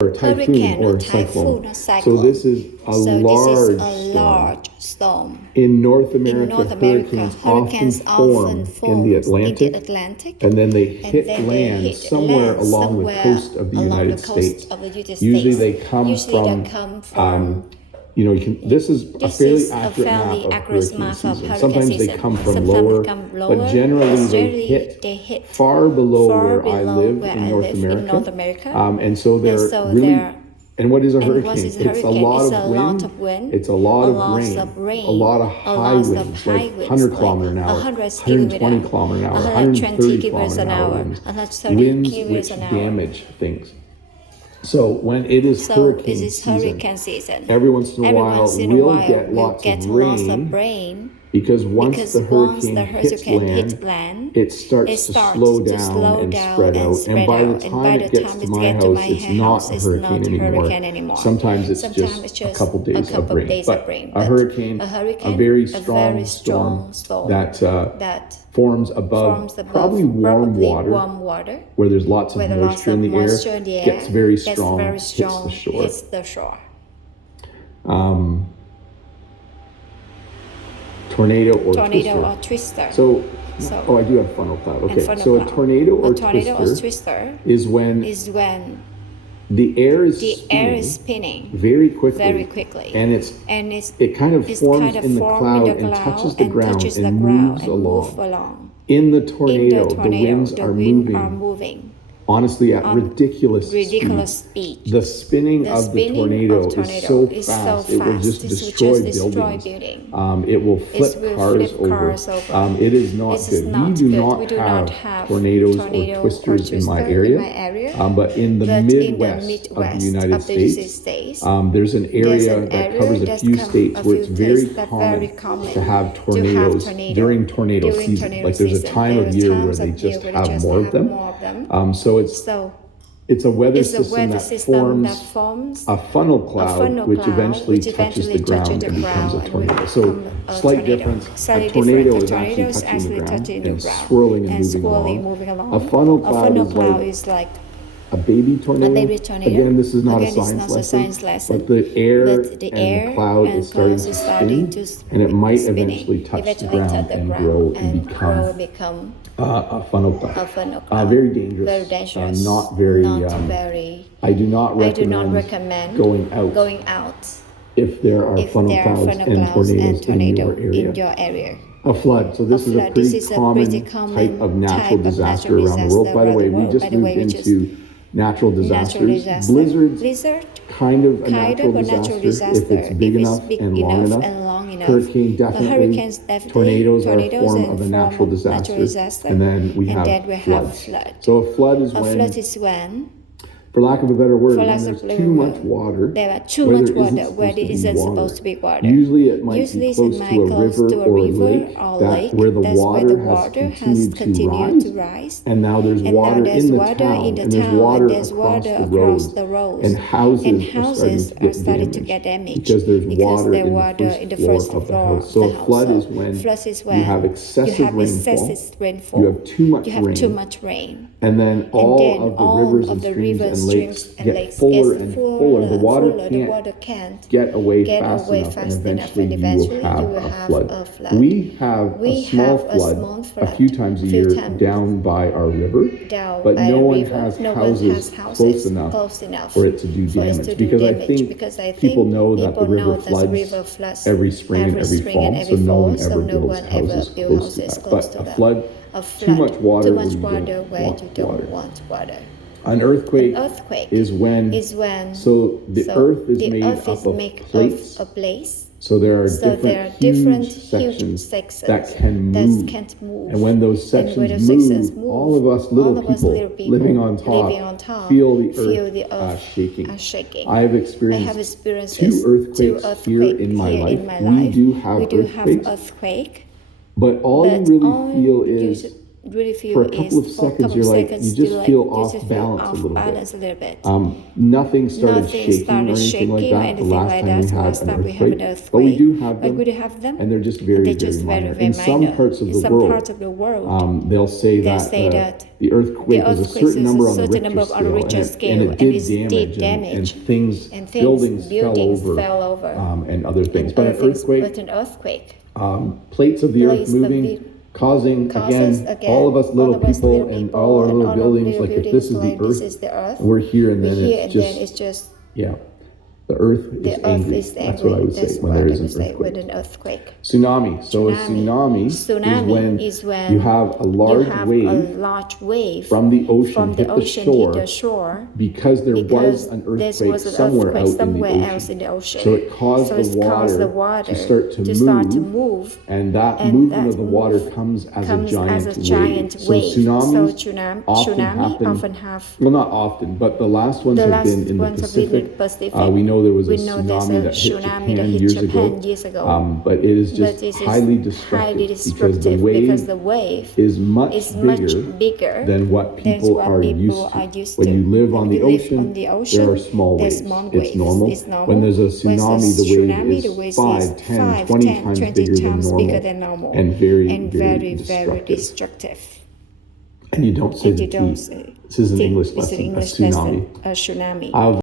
or typhoon hurricane or or cyclone. typhoon or So cyclone. this is a large storm. Large storm. In North America, In North America, hurricanes often form in the Atlantic, and then they hit land somewhere along the coast of the United States. Usually they come from this is a fairly accurate map of hurricane season. Sometimes they come from lower, but generally they hit far below where I live in North America. And so they're really. And what is a hurricane? It's a lot of wind. It's a lot of rain. A lot of high winds, like 100 kilometer an hour, 120 kilometer an hour, 130 kilometer an hour winds which damage things. So when it is hurricane season, every once in a while we'll get lots of rain because once the hurricane hits land, it starts to slow down and spread out. And by the time it gets to my house, it's not a hurricane anymore. Sometimes it's just a couple days of rain. But a hurricane, a very strong storm that forms above probably warm water, where there's lots of moisture in the air, gets very strong, hits the shore. Tornado or twister. So I do have funnel cloud. Okay, so a tornado or twister is when the air is spinning very quickly, and it kind of forms in the cloud and touches the ground and moves along. In the tornado, the winds are moving. Honestly, at ridiculous speed. The spinning of the tornado is so fast, it will just destroy buildings. It will flip cars over. It is not good. We do not have tornadoes or twisters in my area, but in the Midwest of the United States, there's an area that covers a few states where it's very common to have tornadoes during tornado season. Like there's a time of year where they just have more of them. So it's a weather system that forms a funnel cloud, which eventually touches the ground and becomes a tornado. So slight difference. A tornado is actually touching the ground and swirling and moving along. A funnel cloud is like a baby tornado. Again, this is not a science lesson, but the air and the cloud is starting to spin, and it might eventually touch the ground and grow and become a funnel cloud. Very dangerous. Not very. I do not recommend going out if there are funnel clouds and tornadoes in your area. A flood. So this is a pretty common type of natural disaster around the world. By the way, we just moved into natural disasters. Blizzard, kind of a natural disaster if it's big enough and long enough. Hurricane, definitely. Tornadoes are a form of a natural disaster. And then we have floods. So a flood is when, for lack of a better word, when there's too much water, where there isn't supposed to be water. Usually it might be close to a river or a lake, where the water has continued to rise. And now there's water in the town, and there's water across the roads. And houses are starting to get damaged because there's water in the first floor of the house. So a flood is when you have excessive rainfall, you have too much rain. And then all of the rivers and lakes get fuller and fuller. The water can't get away fast enough, and eventually you will have a flood. We have a small flood a few times a year down by our river, but no one has houses close enough for it to do damage, because I think people know that the river floods every spring and every fall, so no one ever builds houses close to that. But a flood, too much water where you don't want water. An earthquake is when so the earth is made up of plates. So there are different huge sections that can move. And when those sections move, all of us little people living on top feel the earth shaking. I have experienced two earthquakes here in my life. We do have earthquake. But all you really feel is for a couple of seconds, you're like, you just feel off balance a little bit. Nothing started shaking or anything like that the last time we had an earthquake. But we do have them, and they're just very minor. In some parts of the world, they'll say that the earthquake was a certain number on the Richter scale, and it did damage, and buildings fell over, and other things. But an earthquake, plates of the earth moving, causing again all of us little people and all our little buildings, like if this is the earth, we're here, and then it's just the earth is angry. That's what I would say when there is an earthquake. Tsunami. So a tsunami is when you have a large wave from the ocean hit the shore because there was an earthquake somewhere else in the ocean. So it caused the water to start to move, and that movement of the water comes as a giant wave. So tsunamis often have, well, not often, but the last ones have been in the Pacific. We know there was a tsunami that hit Japan years ago, but it is just highly destructive because the wave is much bigger than what people are used to. When you live on the ocean, there are small waves. It's normal. When there's a tsunami, the wave is 5, 10, 20 times bigger than normal, and very destructive. And you don't say the T. This is an English lesson, a tsunami.